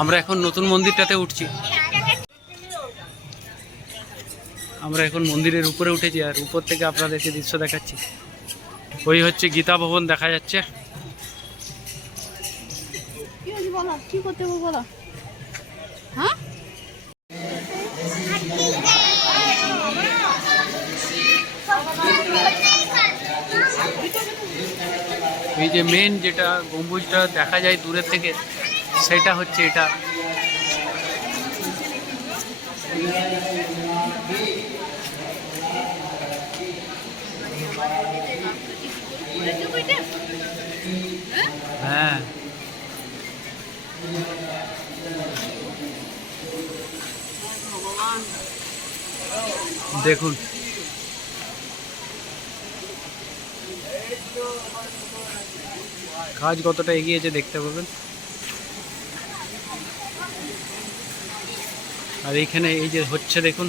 আমরা এখন নতুন মন্দিরটাতে উঠছি। আমরা এখন মন্দিরের উপরে উঠেছি আর উপর থেকে আপনাদেরকে দৃশ্য দেখাচ্ছি। ওই হচ্ছে গীতা ভবন দেখা যাচ্ছে। হ্যাঁ? এই যে মেন যেটা গম্বুজটা দেখা যায় দূরের থেকে সেটা হচ্ছে এটা। হ্যাঁ। দেখুন। কাজ কতটা এগিয়েছে দেখতে পাবেন। আর এইখানে এই যে হচ্ছে দেখুন।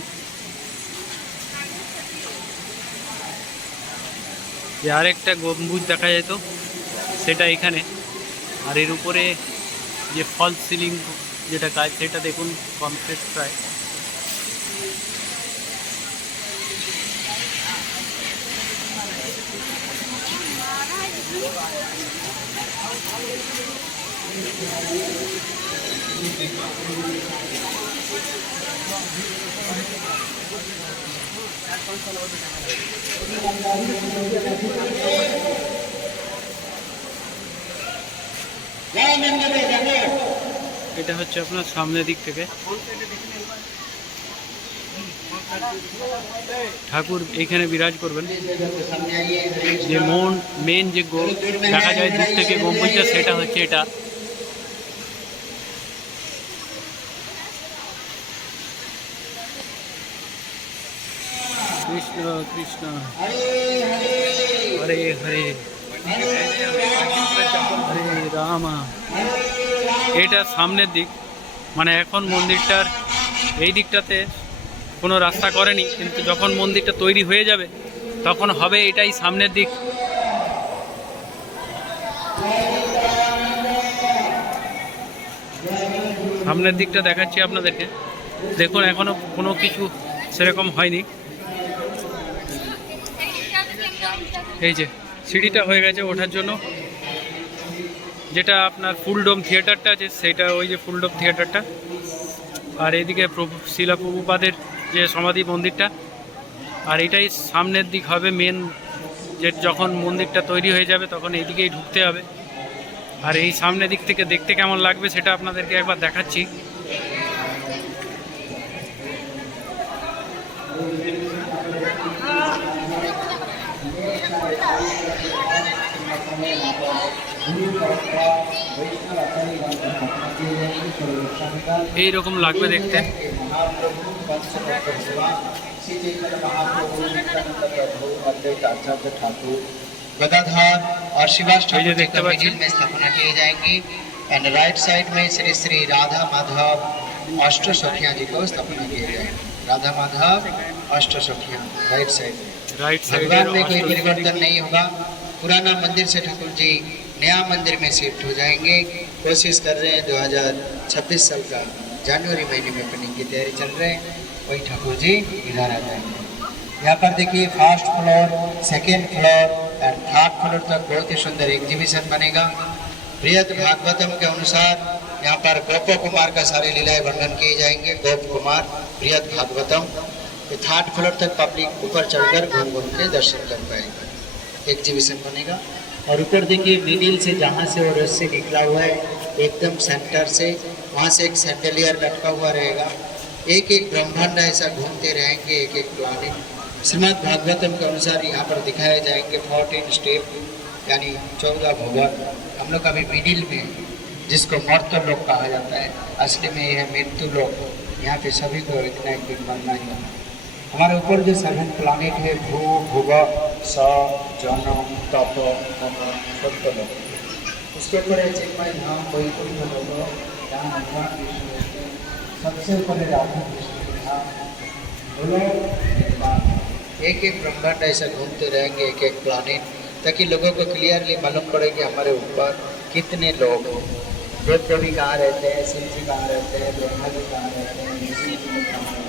যে আরেকটা গম্বুজ দেখা যেত, সেটা এখানে। আর এর উপরে যে ফল সিলিং যেটা কাজ সেটা দেখুন কমপ্লিট প্রায়। এটা হচ্ছে আপনার সামনের দিক থেকে। ঠাকুর এখানে বিরাজ করবেন। যে মন মেন যে দেখা যায় দূর থেকে গম্বুজটা সেটা হচ্ছে এটা। কৃষ্ণ কৃষ্ণ। হরে হরে। হরে রামা। এটা সামনের দিক। মানে এখন মন্দিরটার এই দিকটাতে কোনো রাস্তা করেনি কিন্তু যখন মন্দিরটা তৈরি হয়ে যাবে তখন হবে এটাই সামনের দিক। সামনের দিকটা দেখাচ্ছি আপনাদেরকে। দেখুন এখনও কোনো কিছু সেরকম হয়নি। এই যে, সিঁড়িটা হয়ে গেছে ওঠার জন্য। যেটা আপনার ফুলডোম থিয়েটারটা আছে, সেটা ওই যে ফুলডোম থিয়েটারটা। আর এইদিকে শিলা প্রভুপাদের যে সমাধি মন্দিরটা, আর এটাই সামনের দিক হবে মেন যে যখন মন্দিরটা তৈরি হয়ে যাবে তখন এইদিকেই ঢুকতে হবে। আর এই সামনের দিক থেকে দেখতে কেমন লাগবে সেটা আপনাদেরকে একবার দেখাচ্ছি। এই রকম লাগবে দেখতে गदाधर और शिवास ये जो ठाकुर जी देखते का बच्चे। मिडिल में स्थापना किए जाएंगे एंड राइट साइड में श्री श्री राधा माधव अष्ट सखिया जी को स्थापना किए जाएंगे राधा माधव अष्ट सखिया राइट साइड में राइट साइड में में कोई परिवर्तन नहीं होगा। पुराना मंदिर से ठाकुर जी नया मंदिर में शिफ्ट हो जाएँगे। कोशिश कर रहे हैं 2026 साल का जनवरी महीने में ओपनिंग की तैयारी चल रहे हैं। वही ठाकुर जी इधर आ जाएँगे। यहाँ पर देखिए फ़र्स्ट फ्लोर सेकेंड फ्लोर और थर्ड फ्लोर तक बहुत ही सुंदर एग्जीबिशन बनेगा। बृहद भागवतम के अनुसार यहाँ पर गोपो कुमार का सारी लीलाएँ वर्णन किए जाएँगे। गोप कुमार बृहद भागवतम। थर्ड फ्लोर तक पब्लिक ऊपर चढ़कर घूम घूम के दर्शन कर पाएगा। एग्जीबिशन बनेगा। और ऊपर देखिए मिडिल से जहाँ से वो रस्सी निकला हुआ है, एकदम सेंटर से, वहाँ से एक सैंडलियर लटका हुआ रहेगा। एक एक ब्रह्मांड ऐसा घूमते रहेंगे, एक एक प्लानिट श्रीमद् भागवतम के अनुसार यहाँ पर दिखाए जाएँगे फोर्टीन स्टेप यानी चौदह भवन हम लोग अभी मिडिल में जिसको मर्त लोक कहा जाता है। असली में यह मृत्यु लोग यहाँ पे सभी को एक ना एक दिन मरना ही। होना। हमारे ऊपर जो सेवन प्लानिट है, भू भुव स, जन, तप सत्य उसके ऊपर चिन्मय धाम वैकुंठ लोक जहाँ भगवान हैं। सबसे ऊपर राधा कृष्ण एक एक ब्रह्मांड ऐसा घूमते रहेंगे, एक एक प्लानिट ताकि लोगों को क्लियरली मालूम पड़े कि हमारे ऊपर कितने लोग देव देवी कहाँ रहते हैं, शिव जी कहाँ रहते हैं, ब्रह्मा जी कहाँ रहते हैं।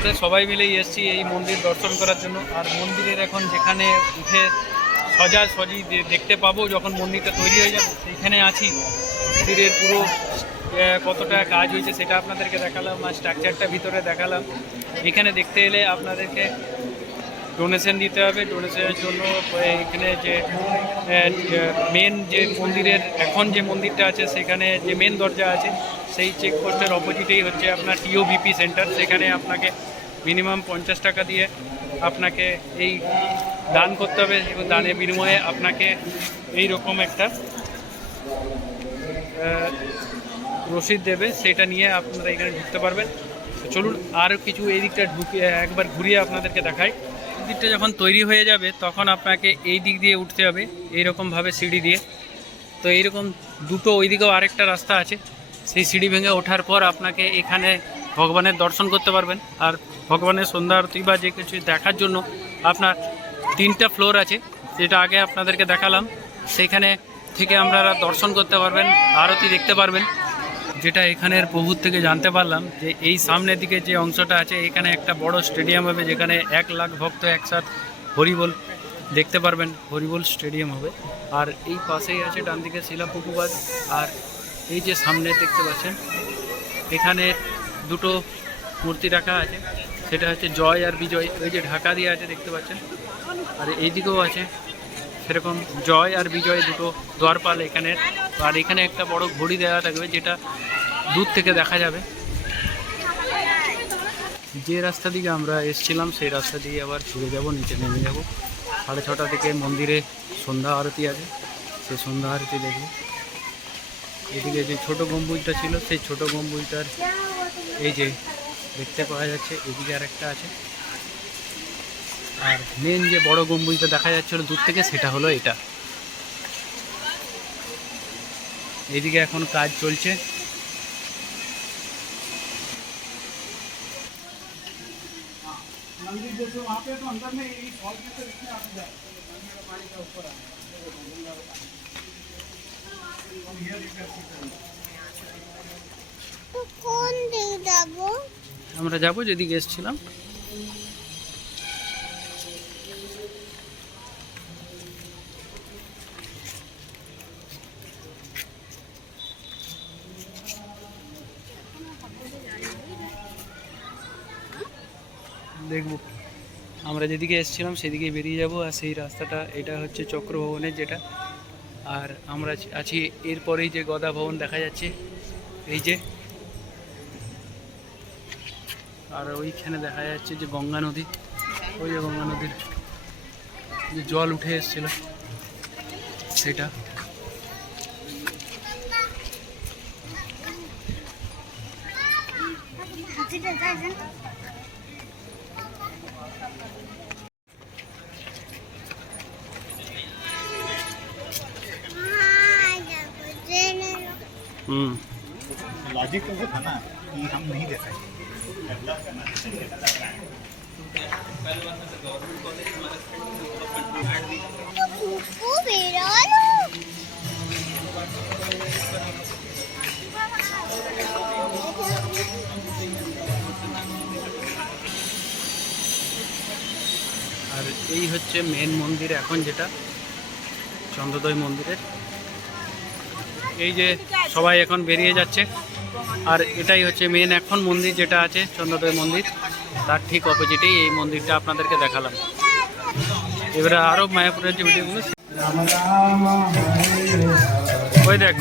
আমরা সবাই মিলেই এসেছি এই মন্দির দর্শন করার জন্য। আর মন্দিরের এখন যেখানে উঠে সজা সজি দেখতে পাবো যখন মন্দিরটা তৈরি হয়ে যাবে, সেইখানে আছি। মন্দিরের পুরো কতটা কাজ হয়েছে সেটা আপনাদেরকে দেখালাম আর স্ট্রাকচারটা ভিতরে দেখালাম। এখানে দেখতে এলে আপনাদেরকে ডোনেশন দিতে হবে। ডোনেশনের জন্য এখানে যে মেন যে মন্দিরের, এখন যে মন্দিরটা আছে সেখানে যে মেন দরজা আছে, সেই চেকপোস্টের অপোজিটেই হচ্ছে আপনার টিওবিপি সেন্টার সেখানে আপনাকে মিনিমাম পঞ্চাশ টাকা দিয়ে আপনাকে এই দান করতে হবে এবং দানের বিনিময়ে আপনাকে এই রকম একটা রসিদ দেবে, সেটা নিয়ে আপনারা এখানে ঢুকতে পারবেন। চলুন আরও কিছু এই দিকটা ঢুকে, একবার ঘুরিয়ে আপনাদেরকে দেখাই। দিকটা যখন তৈরি হয়ে যাবে, তখন আপনাকে এই দিক দিয়ে উঠতে হবে এইরকমভাবে সিঁড়ি দিয়ে। তো এইরকম দুটো ওই দিকেও আরেকটা রাস্তা আছে, সেই সিঁড়ি ভেঙে ওঠার পর আপনাকে এখানে ভগবানের দর্শন করতে পারবেন। আর ভগবানের সন্ধ্যা আরতি বা যে কিছু দেখার জন্য আপনার তিনটা ফ্লোর আছে, যেটা আগে আপনাদেরকে দেখালাম। সেইখানে থেকে আপনারা দর্শন করতে পারবেন, আরতি দেখতে পারবেন। যেটা এখানের প্রভুর থেকে জানতে পারলাম যে এই সামনের দিকে যে অংশটা আছে, এখানে একটা বড় স্টেডিয়াম হবে, যেখানে এক লাখ ভক্ত একসাথ হরিবোল দেখতে পারবেন, হরিবোল স্টেডিয়াম হবে। আর এই পাশেই আছে ডান দিকে শিলাপুকুবাদ আর এই যে সামনে দেখতে পাচ্ছেন, এখানে দুটো মূর্তি রাখা আছে। সেটা হচ্ছে জয় আর বিজয়। ওই যে ঢাকা দিয়ে আছে, দেখতে পাচ্ছেন? আর এইদিকেও আছে। সেরকম জয় আর বিজয় দুটো দ্বারপাল এখানের আর এখানে একটা বড় ঘড়ি দেওয়া থাকবে, যেটা দূর থেকে দেখা যাবে। যে রাস্তা দিকে আমরা এসছিলাম, সেই রাস্তা দিয়ে আবার ফিরে যাব, নিচে নেমে যাব। সাড়ে ছটা থেকে মন্দিরে সন্ধ্যা আরতি আছে। সেই সন্ধ্যা আরতি দেখব। এদিকে যে ছোট গম্বুজটা ছিল, সেই ছোট গম্বুজটার এই যে দেখতে পাওয়া যাচ্ছে, এদিকে আর একটা আছে। আর মেন যে বড় গম্বুজটা দেখা যাচ্ছিল দূর থেকে সেটা হলো এটা। এদিকে এখন কাজ চলছে। কোন দিক যাব? আমরা যাব যেদিকে এসেছিলাম দেখব। আমরা যেদিকে এসেছিলাম সেদিকে বেরিয়ে যাব আর সেই রাস্তাটা, এটা হচ্ছে চক্রভবনের যেটা। আর আমরা আছি এরপরেই যে গদা ভবন দেখা যাচ্ছে, এই যে আর ওইখানে দেখা যাচ্ছে যে গঙ্গা নদী ওই যে গঙ্গা নদীর যে জল উঠে এসেছিল সেটা হাতিটা যায় না হুম लॉजिक तो वो था ना कि हम नहीं दे सकते কুকু বেরোলো আর এই হচ্ছে মেন মন্দির এখন যেটা, চন্দ্রদয় মন্দিরের। এই যে সবাই এখন বেরিয়ে যাচ্ছে। আর এটাই হচ্ছে মেন এখন মন্দির যেটা আছে, চন্দ্রদয় মন্দির। তার ঠিক অপোজিটেই এই মন্দিরটা আপনাদেরকে দেখালাম। এবারে আরও মায়াপুরের যে ভিডিওগুলো, ওই দেখ।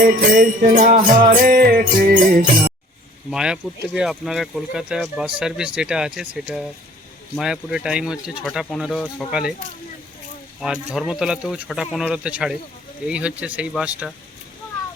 হরে কৃষ্ণ হরে কৃষ্ণ। মায়াপুর থেকে আপনারা কলকাতা বাস সার্ভিস যেটা আছে, সেটা মায়াপুরে টাইম হচ্ছে ছটা পনেরো সকালে। আর ধর্মতলাতেও ছটা পনেরোতে ছাড়ে। এই হচ্ছে সেই বাসটা।